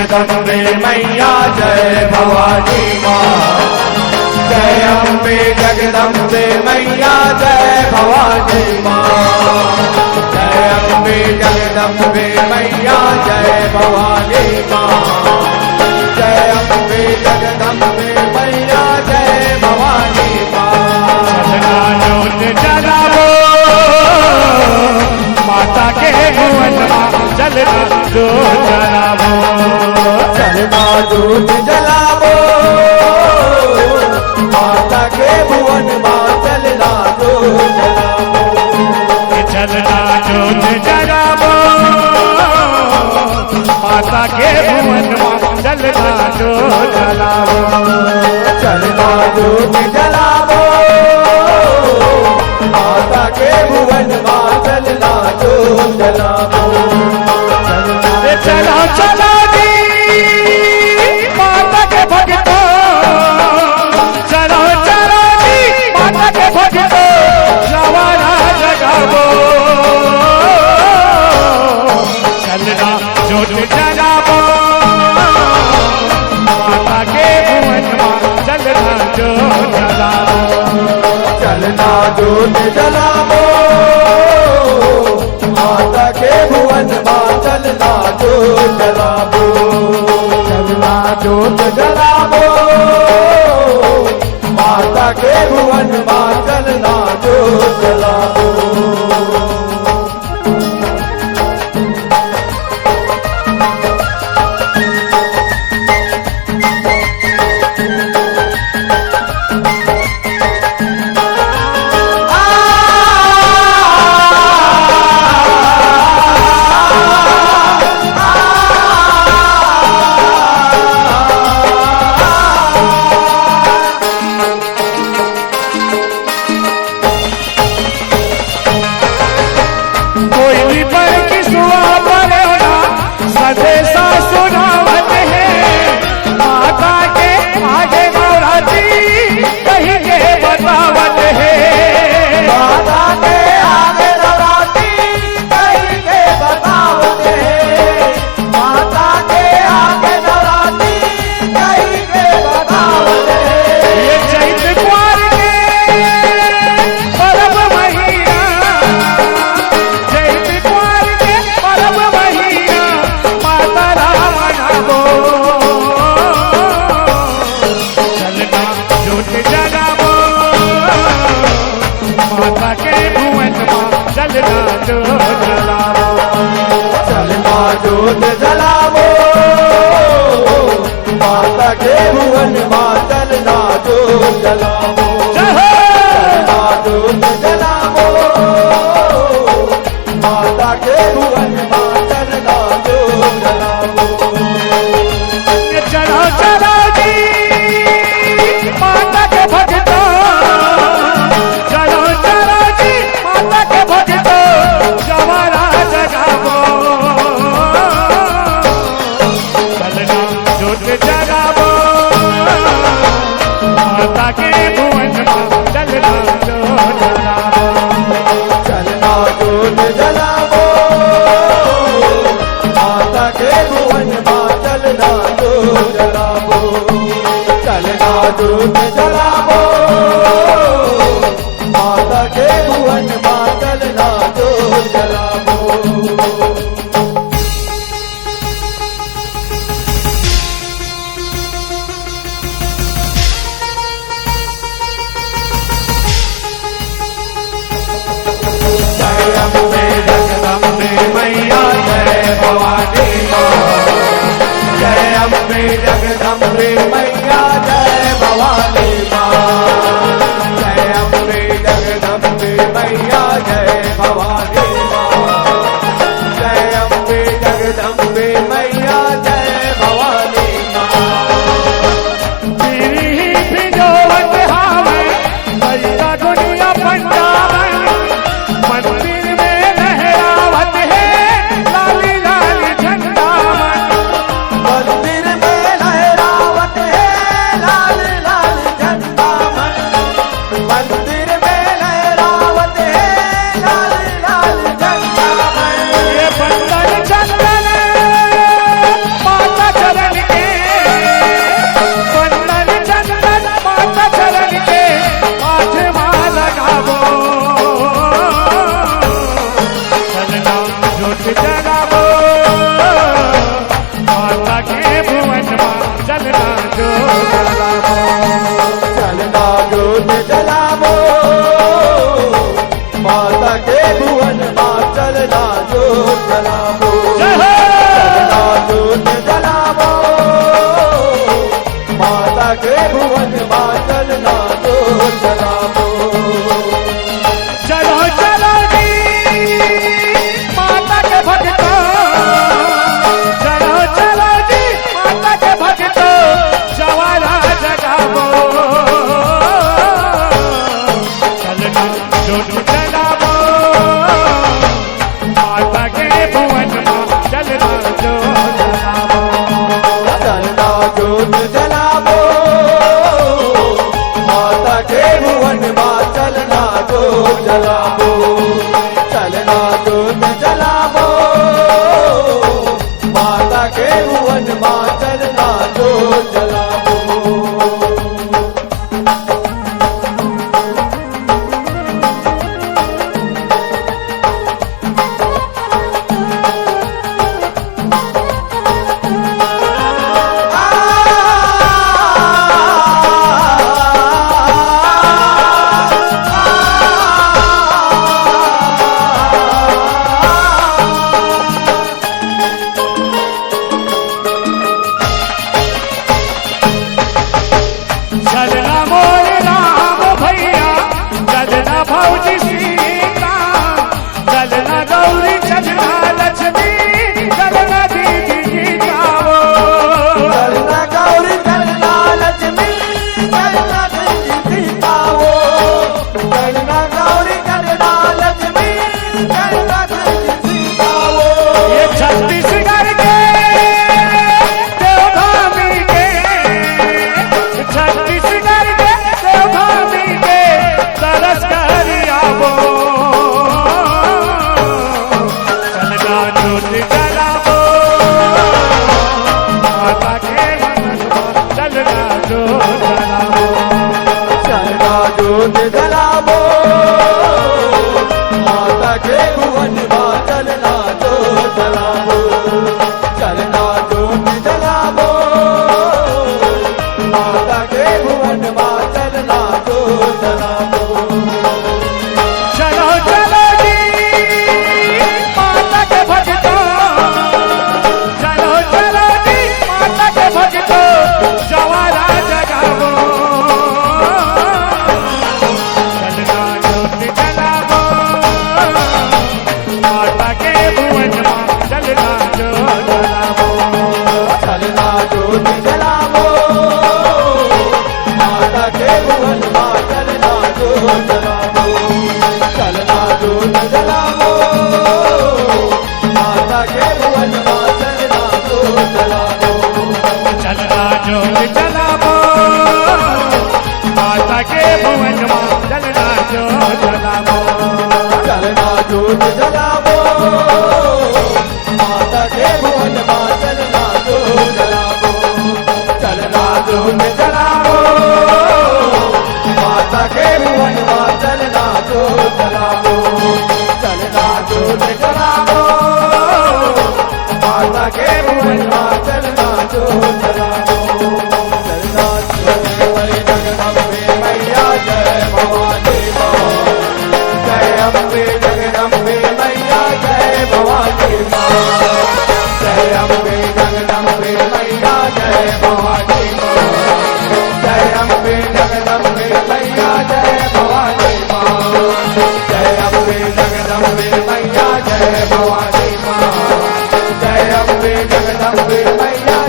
जगदम्बे मैया जय भवानी माँ। जय अम्बे जगदम्बे मैया जय भवानी माँ। जय अम्बे जगदम्बे मैया जय भवानी माँ। जय अम्बे जगदम्बे मैया जय भवानी माँ। चलना जोत जलावो माता के भुवन माँ, चलना जोत जलावो। चलना जोत जलावो माता के भुवन माँ, चलना जोत जलावो। चलना जोत जलावो माता के भुवन माँ, चलना जोत जलावो। चलना जोत जलावो माता के भुवन माँ, चलना जोत जलावो। चलो चलो जी माता के भक्तों, चलो चलो जी माता के भक्तों, जवाना जगावो। चलना जोत जलावो माता के भुवन माँ, चलना जोत जलावो। चलना जोत जलावो माता के भुवन माँ, चलना जोत जलावो। चलना जोत जलावो माता के भुवन माँ, चलना जोत जलावो। जोत जलावो माता के भुवन माँ, चलना जोत जलावो। चलना जोत जलावो माता के भुवन माँ, चलना जोत जलावो। चलो चलो जी माता के भक्तों, चलो चलो जी माता के भक्तों, जवाना जगावो। चलना जोत जगावो माता के भुवन माँ, चलना जोत जलावो। चलना जोत जलावो माता के भुवन माँ, चलना जोत जलावो। चलना जोत जलावो माता के भुवन माँ, चलना जोत जलावो। जय अम्बे जगदम्बे मैया जय भवानी माँ। जय अम्बे जगदम्बे मैया जय भवानी माँ। जय अम्बे जगदम्बे मैया जय भवानी माँ। जय अम्बे जगदम्बे मैया जय भवानी माँ। तेरी भिजोवत हावे भैया दुनिया पंडावन, मंदिर में लहरावत है लाली लाली झंडावन। मंदिर में लहरावत है माता के भुवन मां चलना जो चलावो। चलो चलो जी माता के भक्तों, चलो चलो जी माता के भक्तों, जवारा जगावो। चलना जोत जलावो, माता के भुवन मां चलना जो जलावो। चलना जोत जलावो, माता के भुवन मां चलना जो जलावो। चलना जोत जलावो, माता के भुवन मां चलना जो जलावो। चलना मोर राम भैया, चलना भौजी सीता, चलना गौरी चलना लक्ष्मी, चलना दीदी की गावो। चलना गौरी चलना लक्ष्मी, चलना दीदी सीताओ। चलना गौरी चलना लक्ष्मी, चलना दीदी सीताओ। ये छत्तीसगढ़ के देवधामी के, छत्तीसगढ़ के देवधामी के तरस करियावो। चलना जोत जलावो, माता के भवन मां चलना जो जलावो। चलना जोत जलावो, माता के भुवन मां चलना जो जलावो। चलना जोत जलावो, माता के भुवन मां चलना जो जलावो। चलो चलो जी माता के भक्तों, चलो चलो जी माता के भक्तों, जवारा जगावो। चलना जोत जलावो, माता के भुवन मां चलना जो जलावो। चलना जोत जलावो, माता के भुवन मां चलना जो जलावो। चलना जोत जलावो, माता के भुवन मां चलना जो जलावो। चलना जोत जलावो, माता के भुवन मां चलना जो जलावो। चलना जोत जलावो, माता के भुवन मां चलना जो जलावो। चलना जोत जलावो, माता के भुवन मां चलना जो जलावो। चलना जोत जलावो, माता के भुवन मां चलना जो जलावो। चलना जय जगदम्बे मैया, जय भवानी मां। जय अम्बे जगदम्बे मैया, जय भवानी मां। जय अम्बे जगदम्बे मैया, जय भवानी मां। जय अम्बे जगदम्बे मैया, जय भवानी मां। जय अम्बे जगदम्बे मैया, जय भवानी मां। जय अम्बे जगदम्बे मैया,